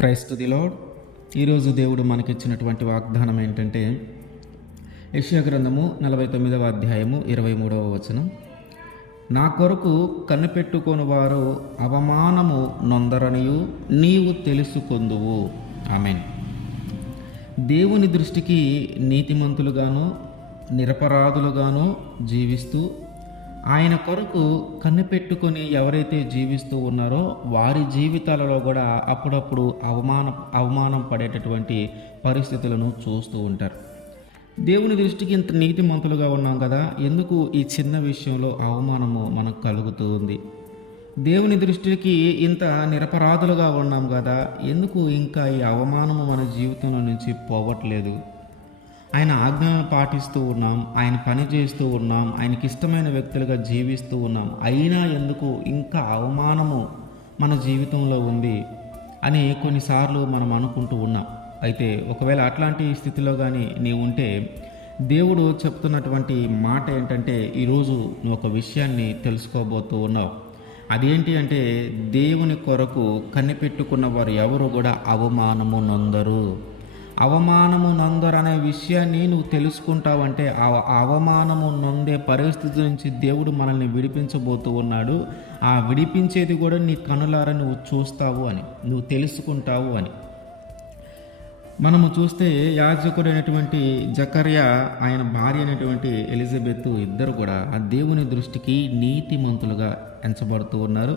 Praise to the lord. ఈరోజు దేవుడు మనకిచ్చినటువంటి వాగ్దానం ఏంటంటే యెషయా గ్రంథము 49వ అధ్యాయము 23వ వచనం. నా కొరకు కనిపెట్టుకొని వారు అవమానము నొందరనియు నీవు తెలుసుకొందువు. ఆమేన్. దేవుని దృష్టికి నీతిమంతులుగాను నిరపరాధులుగాను జీవిస్తూ ఆయన కొరకు కనిపెట్టుకొని ఎవరైతే జీవిస్తూ ఉన్నారో వారి జీవితాలలో కూడా అప్పుడప్పుడు అవమానం పడేటటువంటి పరిస్థితులను చూస్తూ ఉంటారు. దేవుని దృష్టికి ఇంత నీతిమంతులుగా ఉన్నాం కదా, ఎందుకు ఈ చిన్న విషయంలో అవమానము మనకు కలుగుతూ ఉంది? దేవుని దృష్టికి ఇంత నిరపరాధులుగా ఉన్నాం కదా, ఎందుకు ఇంకా ఈ అవమానము మన జీవితంలో నుంచి పోవట్లేదు? ఆయన ఆజ్ఞలను పాటిస్తూ ఉన్నాం, ఆయన పని చేస్తూ ఉన్నాం, ఆయనకి ఇష్టమైన వ్యక్తులుగా జీవిస్తూ ఉన్నాం, అయినా ఎందుకు ఇంకా అవమానము మన జీవితంలో ఉంది అని కొన్నిసార్లు మనం అనుకుంటూ ఉన్నాం. అయితే ఒకవేళ అట్లాంటి స్థితిలో కానీ నీవు ఉంటే దేవుడు చెప్తున్నటువంటి మాట ఏంటంటే, ఈరోజు నువ్వు ఒక విషయాన్ని తెలుసుకోబోతూ ఉన్నావు. అదేంటి అంటే, దేవుని కొరకు కనిపెట్టుకున్న వారు ఎవరు కూడా అవమానము నొందరు అనే విషయాన్ని నువ్వు తెలుసుకుంటావంటే ఆ అవమానము నొందే పరిస్థితి నుంచి దేవుడు మనల్ని విడిపించబోతూ ఉన్నాడు. ఆ విడిపించేది కూడా నీ కనులారా నువ్వు చూస్తావు అని, నువ్వు తెలుసుకుంటావు అని. మనము చూస్తే యాజకుడైనటువంటి జకర్యా, ఆయన భార్య అయినటువంటి ఎలిజబెత్ ఇద్దరు కూడా ఆ దేవుని దృష్టికి నీతిమంతులుగా ఎంచబడుతూ ఉన్నారు.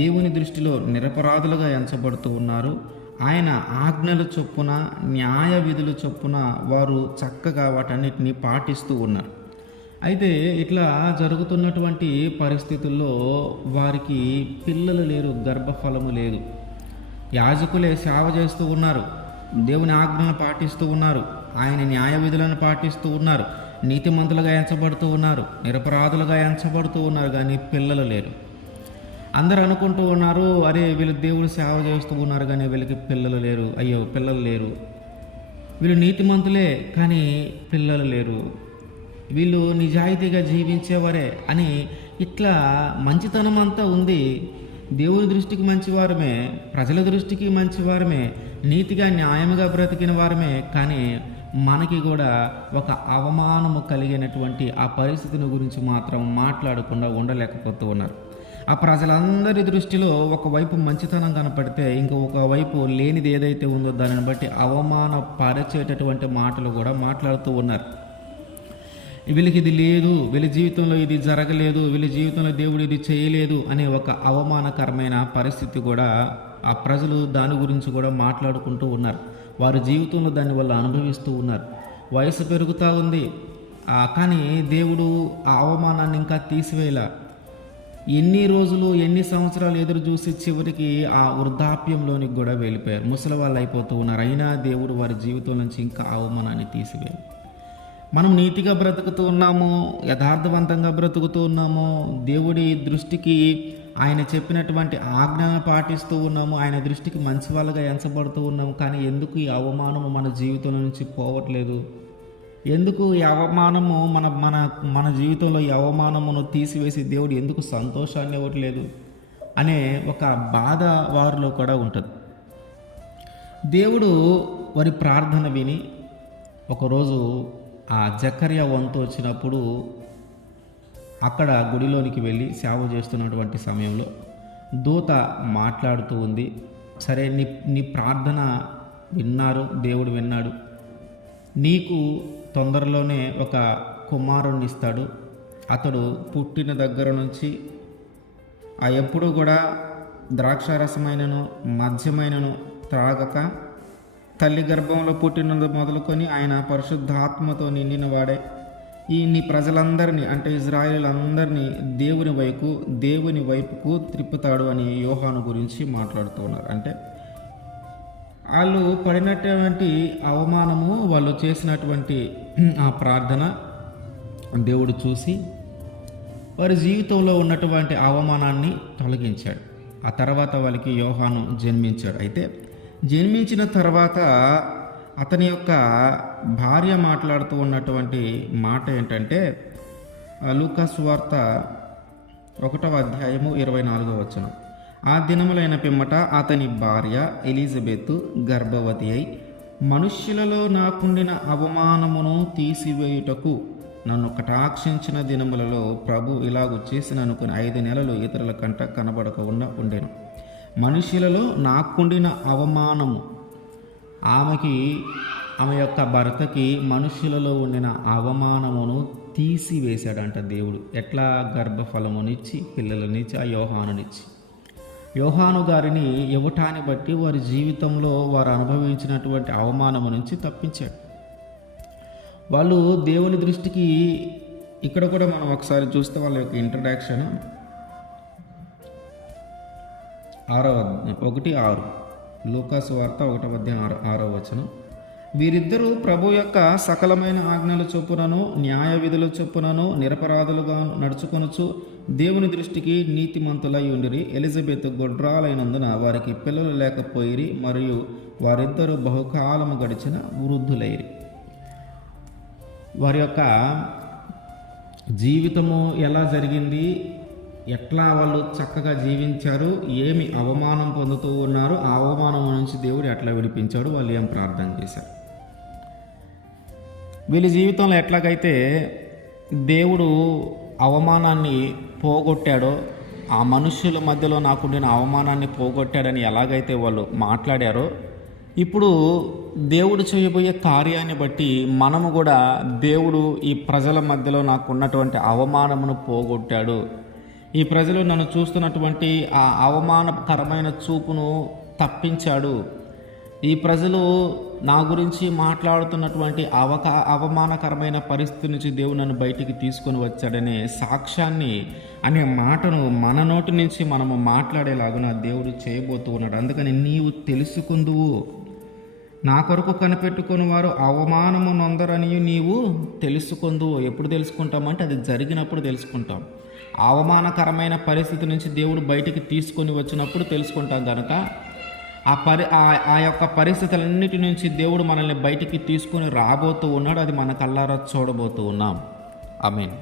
దేవుని దృష్టిలో నిరపరాధులుగా ఎంచబడుతూ ఉన్నారు. ఆయన ఆజ్ఞల చొప్పున, న్యాయ విధుల చొప్పున వారు చక్కగా వాటన్నిటిని పాటిస్తూ ఉన్నారు. అయితే ఇట్లా జరుగుతున్నటువంటి పరిస్థితుల్లో వారికి పిల్లలు లేరు, గర్భఫలము లేదు. యాజకులే సేవ చేస్తూ ఉన్నారు, దేవుని ఆజ్ఞలను పాటిస్తూ ఉన్నారు, ఆయన న్యాయ విధులను పాటిస్తూ ఉన్నారు, నీతిమంతులుగా ఎంచబడుతూ ఉన్నారు, నిరపరాధులుగా ఎంచబడుతూ ఉన్నారు, కానీ పిల్లలు లేరు. అందరూ అనుకుంటూ ఉన్నారు, అరే వీళ్ళు దేవుడు సేవ చేస్తూ ఉన్నారు కానీ వీళ్ళకి పిల్లలు లేరు, అయ్యో పిల్లలు లేరు, వీళ్ళు నీతిమంతులే కానీ పిల్లలు లేరు, వీళ్ళు నిజాయితీగా జీవించేవారే అని ఇట్లా మంచితనం అంతా ఉంది. దేవుని దృష్టికి మంచివారమే, ప్రజల దృష్టికి మంచివారమే, నీతిగా న్యాయంగా బ్రతికిన వారమే, కానీ మనకి కూడా ఒక అవమానము కలిగినటువంటి ఆ పరిస్థితిని గురించి మాత్రం మాట్లాడకుండా ఉండలేకపోతూ ఉన్నారు. ఆ ప్రజలందరి దృష్టిలో ఒకవైపు మంచితనం కనపడితే ఇంకొక వైపు లేనిది ఏదైతే ఉందో దానిని బట్టి అవమానపరిచేటటువంటి మాటలు కూడా మాట్లాడుతూ ఉన్నారు. వీళ్ళకి ఇది లేదు, వీళ్ళ జీవితంలో ఇది జరగలేదు, వీళ్ళ జీవితంలో దేవుడు ఇది చేయలేదు అనే ఒక అవమానకరమైన పరిస్థితి కూడా ఆ ప్రజలు దాని గురించి కూడా మాట్లాడుకుంటూ ఉన్నారు. వారి జీవితంలో దాన్ని వాళ్ళు అనుభవిస్తూ ఉన్నారు. వయసు పెరుగుతూ ఉంది, కానీ దేవుడు ఆ అవమానాన్ని ఇంకా తీసివేయలా. ఎన్ని రోజులు ఎన్ని సంవత్సరాలు ఎదురు చూసి చివరికి ఆ వృద్ధాప్యంలోనికి కూడా వెళ్ళిపోయారు, ముసలి వాళ్ళు అయిపోతూ ఉన్నారు. అయినా దేవుడు వారి జీవితం నుంచి ఇంకా అవమానాన్ని తీసివేయాలి. మనం నీతిగా బ్రతుకుతూ ఉన్నాము, యథార్థవంతంగా బ్రతుకుతూ ఉన్నాము, దేవుడి దృష్టికి ఆయన చెప్పినటువంటి ఆజ్ఞలను పాటిస్తూ ఉన్నాము, ఆయన దృష్టికి మంచి వాళ్ళగా ఎంచబడుతూ ఉన్నాము, కానీ ఎందుకు ఈ అవమానము మన జీవితం నుంచి పోవట్లేదు? ఎందుకు ఈ అవమానము మన జీవితంలో ఈ అవమానమును తీసివేసి దేవుడు ఎందుకు సంతోషాన్ని ఇవ్వట్లేదు అనే ఒక బాధ వారిలో కూడా ఉంటుంది. దేవుడు వారి ప్రార్థన విని ఒకరోజు ఆ జకర్యా వంతు వచ్చినప్పుడు అక్కడ గుడిలోనికి వెళ్ళి సేవ చేస్తున్నటువంటి సమయంలో దూత మాట్లాడుతూ ఉంది. సరే, నీ ప్రార్థన విన్నారు, దేవుడు విన్నాడు, నీకు తొందరలోనే ఒక కుమారుణ్ణి ఇస్తాడు. అతడు పుట్టిన దగ్గర నుంచి ఎప్పుడూ కూడా ద్రాక్షారసమైనను మద్యమైనను త్రాగక తల్లి గర్భంలో పుట్టినది మొదలుకొని ఆయన పరిశుద్ధాత్మతో నిండిన వాడే నీ ప్రజలందరినీ, అంటే ఇజ్రాయేలులందరినీ దేవుని వైపుకు త్రిప్పుతాడు అని యోహాను గురించి మాట్లాడుతూ ఉన్నారు. అంటే వాళ్ళు పడినటువంటి అవమానము, వాళ్ళు చేసినటువంటి ఆ ప్రార్థన దేవుడు చూసి వారి జీవితంలో ఉన్నటువంటి అవమానాన్ని తొలగించాడు. ఆ తర్వాత వాళ్ళకి యోహాను జన్మించాడు. అయితే జన్మించిన తర్వాత అతని యొక్క భార్య మాట్లాడుతూ ఉన్నటువంటి మాట ఏంటంటే, లూకా సువార్త 1వ అధ్యాయము 24వ వచనం. ఆ దినములైన పిమ్మట అతని భార్య ఎలిజబెత్ గర్భవతి అయి, మనుష్యులలో నాకుండిన అవమానమును తీసివేయుటకు నన్ను కటాక్షించిన దినములలో ప్రభు ఇలాగు చేసిన అనుకుని 5 నెలలు ఇతరుల కంట కనబడకుండా ఉండెను. మనుష్యులలో నాకుండిన అవమానము, ఆమె యొక్క భర్తకి మనుష్యులలో ఉండిన అవమానమును తీసివేశాడంట దేవుడు. ఎట్లా? గర్భఫలమునిచ్చి పిల్లలనిచ్చి ఆ యోహాను గారిని ఇవ్వటాన్ని బట్టి వారి జీవితంలో వారు అనుభవించినటువంటి అవమానము నుంచి తప్పించాడు. వాళ్ళు దేవుని దృష్టికి, ఇక్కడ కూడా మనం ఒకసారి చూస్తే వాళ్ళ యొక్క ఇంట్రడక్షన్ 1:6 లూకాసు వార్త 1:6 వీరిద్దరూ ప్రభు యొక్క సకలమైన ఆజ్ఞల చొప్పునను న్యాయ విధుల చొప్పునను నిరపరాధులుగా నడుచుకొనుచు దేవుని దృష్టికి నీతిమంతులై ఉండిరి. ఎలిజబెత్ గొడ్రాలైనందున వారికి పిల్లలు లేకపోయిరి, మరియు వారిద్దరూ బహుకాలము గడిచిన వృద్ధులైరి. వారి యొక్క జీవితము ఎలా జరిగింది, ఎట్లా వాళ్ళు చక్కగా జీవించారు, ఏమి అవమానం పొందుతూ ఉన్నారు, ఆ అవమానం నుంచి దేవుడు ఎట్లా విడిపించాడు, వాళ్ళు ఏం ప్రార్థన చేశారు. వీళ్ళ జీవితంలో ఎట్లాగైతే దేవుడు అవమానాన్ని పోగొట్టాడో, ఆ మనుష్యుల మధ్యలో నాకుండిన అవమానాన్ని పోగొట్టాడని ఎలాగైతే వాళ్ళు మాట్లాడారో, ఇప్పుడు దేవుడు చేయబోయే కార్యాన్ని బట్టి మనము కూడా దేవుడు ఈ ప్రజల మధ్యలో నాకున్నటువంటి అవమానమును పోగొట్టాడు, ఈ ప్రజలు నన్ను చూస్తున్నటువంటి ఆ అవమానకరమైన చూపును తప్పించాడు, ఈ ప్రజలు నా గురించి మాట్లాడుతున్నటువంటి అవమానకరమైన పరిస్థితి నుంచి దేవుడు నన్ను బయటికి తీసుకొని వచ్చాడనే సాక్ష్యాన్ని, అనే మాటను మన నోటి నుంచి మనము మాట్లాడేలాగున దేవుడు చేయబోతూ ఉన్నాడు. అందుకని నీవు తెలుసుకుందువు, నా కొరకు కనిపెట్టుకుని వారు అవమానము నొందరని నీవు తెలుసుకుందువు. ఎప్పుడు తెలుసుకుంటామంటే అది జరిగినప్పుడు తెలుసుకుంటాం. అవమానకరమైన పరిస్థితి నుంచి దేవుడు బయటికి తీసుకొని వచ్చినప్పుడు తెలుసుకుంటాం. కనుక ఆ యొక్క పరిస్థితులన్నిటి నుంచి దేవుడు మనల్ని బయటికి తీసుకొని రాబోతూ ఉన్నాడు. అది మన కళ్ళారా చూడబోతూ ఉన్నాం. ఆమేన్.